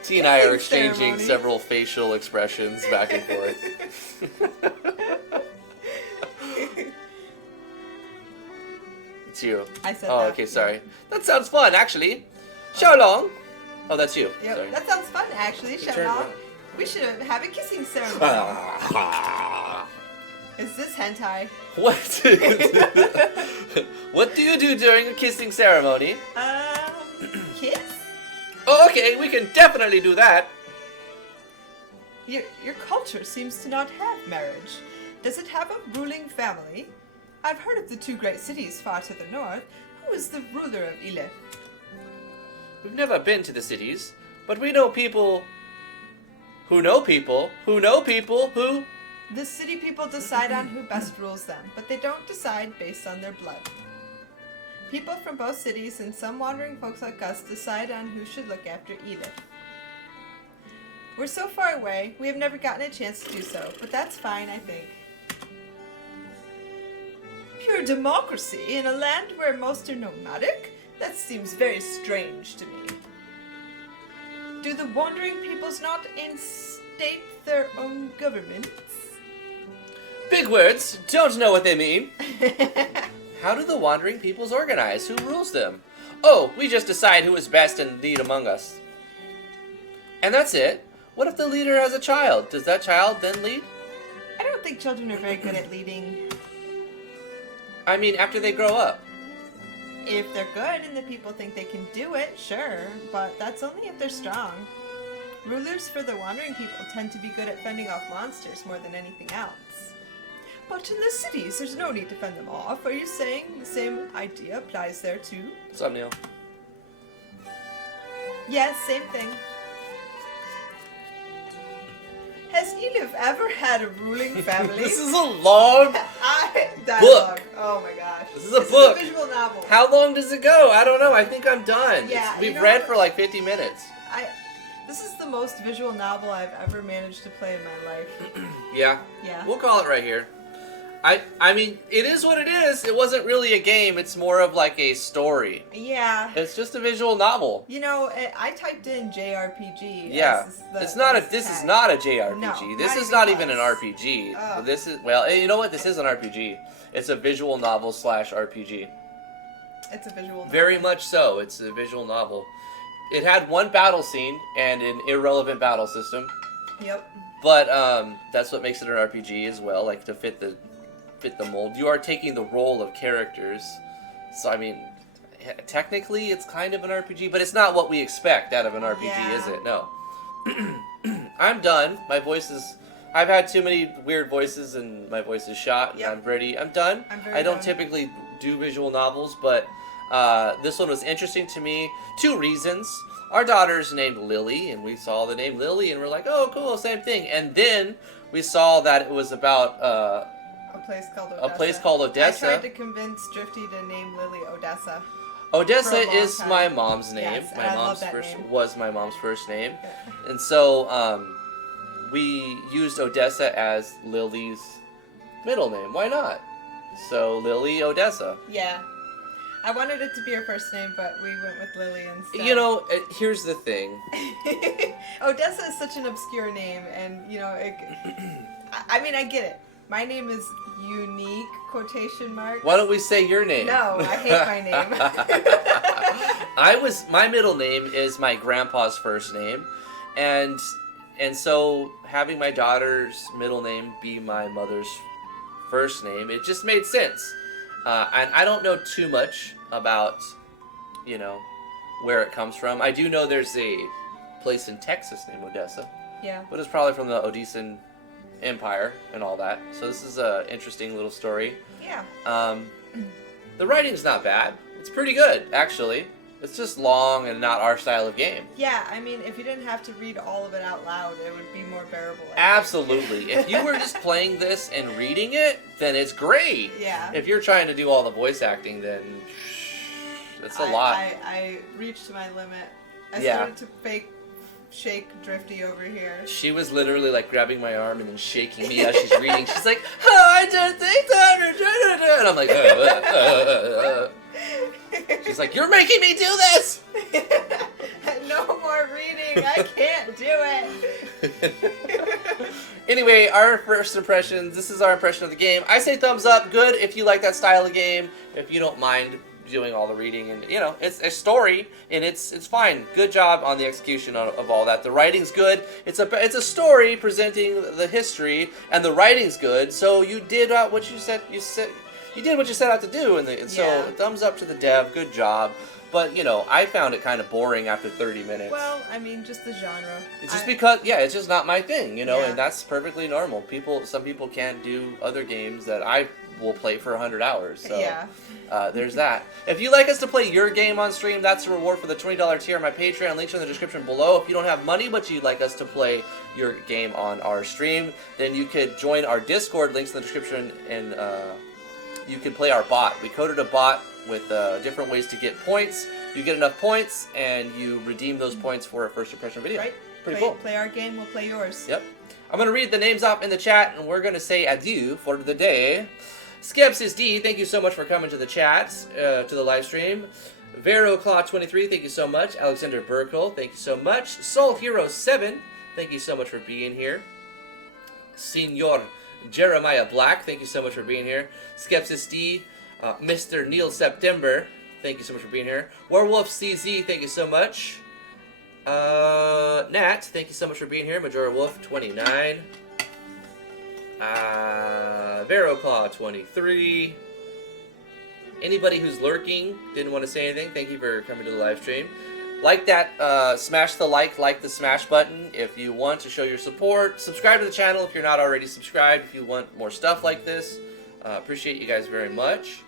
T and I are exchanging several facial expressions back and forth. It's you. I said Oh, that. okay, sorry. That sounds fun, actually. Xiaolong. Oh, that's you. Yep, Sorry. that sounds fun, actually, Turn Shenlong. around. We should have a kissing ceremony. Is this hentai? What? What do you do during a kissing ceremony? Kiss? Oh, okay, we can definitely do that. Your culture seems to not have marriage. Does it have a ruling family? I've heard of the two great cities far to the north. Who is the ruler of Alif? We've never been to the cities, but we know people who know people who know people who... The city people decide on who best rules them, but they don't decide based on their blood. People from both cities and some wandering folks like us decide on who should look after Edith. We're so far away, we have never gotten a chance to do so, but that's fine, I think. Pure democracy in a land where most are nomadic? That seems very strange to me. Do the wandering peoples not instate their own governments? Big words, don't know what they mean. How do the wandering peoples organize? Who rules them? Oh, we just decide who is best and lead among us. And that's it? What if the leader has a child? Does that child then lead? I don't think children are very good at leading. I mean, after they grow up. If they're good and the people think they can do it, sure, but that's only if they're strong. Rulers for the wandering people tend to be good at fending off monsters more than anything else. But in the cities, there's no need to fend them off. Are you saying the same idea applies there too? What's up, Neil? Yes, same thing. Has Alif ever had a ruling family? This is a long... Dialogue. Oh my gosh. This is a book. Is a visual novel. How long does it go? I don't know. I think I'm done. Yeah, We've you know read what? for like 50 minutes. This is the most visual novel I've ever managed to play in my life. Yeah. Yeah. We'll call it right here. I mean, it is what it is. It wasn't really a game. It's more of like a story. Yeah. It's just a visual novel. You know, I typed in JRPG. Yeah. It's not a. This is not a JRPG. No, This not is even not even an close. RPG. Oh. This is you know what? This is an RPG. It's a visual novel / RPG. It's a visual novel. Very much so. It's a visual novel. It had one battle scene and an irrelevant battle system. Yep. But that's what makes it an RPG as well, like to fit the mold. You are taking the role of characters. So I mean, technically it's kind of an RPG, but it's not what we expect out of an RPG, Yeah. is it? No. I'm done. My voice is... I've had too many weird voices and my voice is shot. Yep. I'm ready. I'm done. I'm very I don't done. typically do visual novels, but this one was interesting to me. 2 reasons. Our daughter's named Lily, and we saw the name Lily, and we're like, oh, cool, same thing. And then we saw that it was about A place called Odessa. a place called Odessa. I tried to convince Drifty to name Lily Odessa. Odessa for a long is time. my mom's name. Yes, and my I love mom's that first name. was my mom's first name, and so we used Odessa as Lily's middle name. Why not? So Lily Odessa. Yeah. I wanted it to be her first name, but we went with Lily instead. You know, here's the thing. Odessa is such an obscure name, and I mean, I get it. My name is unique, quotation marks. Why don't we say your name? No, I hate my name. My middle name is my grandpa's first name, and so having my daughter's middle name be my mother's first name, it just made sense. And I don't know too much about, where it comes from. I do know there's a place in Texas named Odessa, Yeah. but it's probably from the Odessan Empire and all that. So this is a interesting little story. Yeah. The writing's not bad. It's pretty good, actually. It's just long and not our style of game. Yeah, I mean, if you didn't have to read all of it out loud, it would be more bearable. I think. Absolutely. If you were just playing this and reading it, then it's great. Yeah. If you're trying to do all the voice acting, then that's a lot. I reached my limit. I Yeah. started to fake shake Drifty over here. She was literally like grabbing my arm and then shaking me as she's reading. She's like, "Oh, I just think that," and I'm like, She's like, "You're making me do this." No more reading. I can't do it. Anyway, our first impressions. This is our impression of the game. I say thumbs up. Good if you like that style of game. If you don't mind doing all the reading, and it's a story, and it's fine. Good job on the execution of all that. The writing's good. It's a story presenting the history, and the writing's good. So you did what you said. You did what you set out to do, and so Yeah. thumbs up to the dev. Good job. But I found it kind of boring after 30 minutes. Well, I mean, just the genre. It's just because, it's just not my thing, Yeah. and that's perfectly normal. Some people can't do other games that I will play for 100 hours. So, Yeah. there's that. If you'd like us to play your game on stream, that's the reward for the $20 tier on my Patreon. Links are in the description below. If you don't have money, but you'd like us to play your game on our stream, then you could join our Discord. Links in the description, and you can play our bot. We coded a bot with different ways to get points. You get enough points, and you redeem those points for a first impression video. Right? Pretty cool. Play our game, we'll play yours. Yep. I'm going to read the names off in the chat, and we're going to say adieu for the day. Skepsis D, thank you so much for coming to the chat, to the live stream. VeroClaw23, thank you so much. Alexander Burkle, thank you so much. Soul Hero 7, thank you so much for being here. Senor Jeremiah Black, thank you so much for being here. Skepsis D, Mr. Neil September, thank you so much for being here. Werewolf CZ, thank you so much. Nat, thank you so much for being here. Majora Wolf 29. VeroClaw 23. Anybody who's lurking, didn't want to say anything, thank you for coming to the live stream. Like that, smash the like the smash button if you want to show your support. Subscribe to the channel if you're not already subscribed, if you want more stuff like this. Appreciate you guys very much.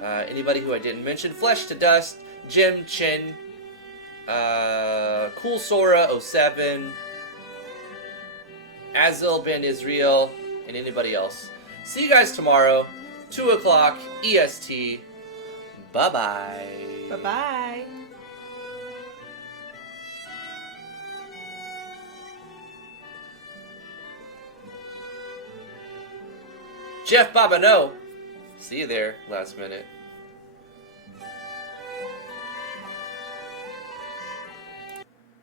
Anybody who I didn't mention, Flesh to Dust, Jim Chin, Cool Sora 07, Azil Ben Israel, and anybody else. See you guys tomorrow, 2 o'clock EST. Bye-bye. Bye-bye. Jeff Baba, no. See you there, last minute.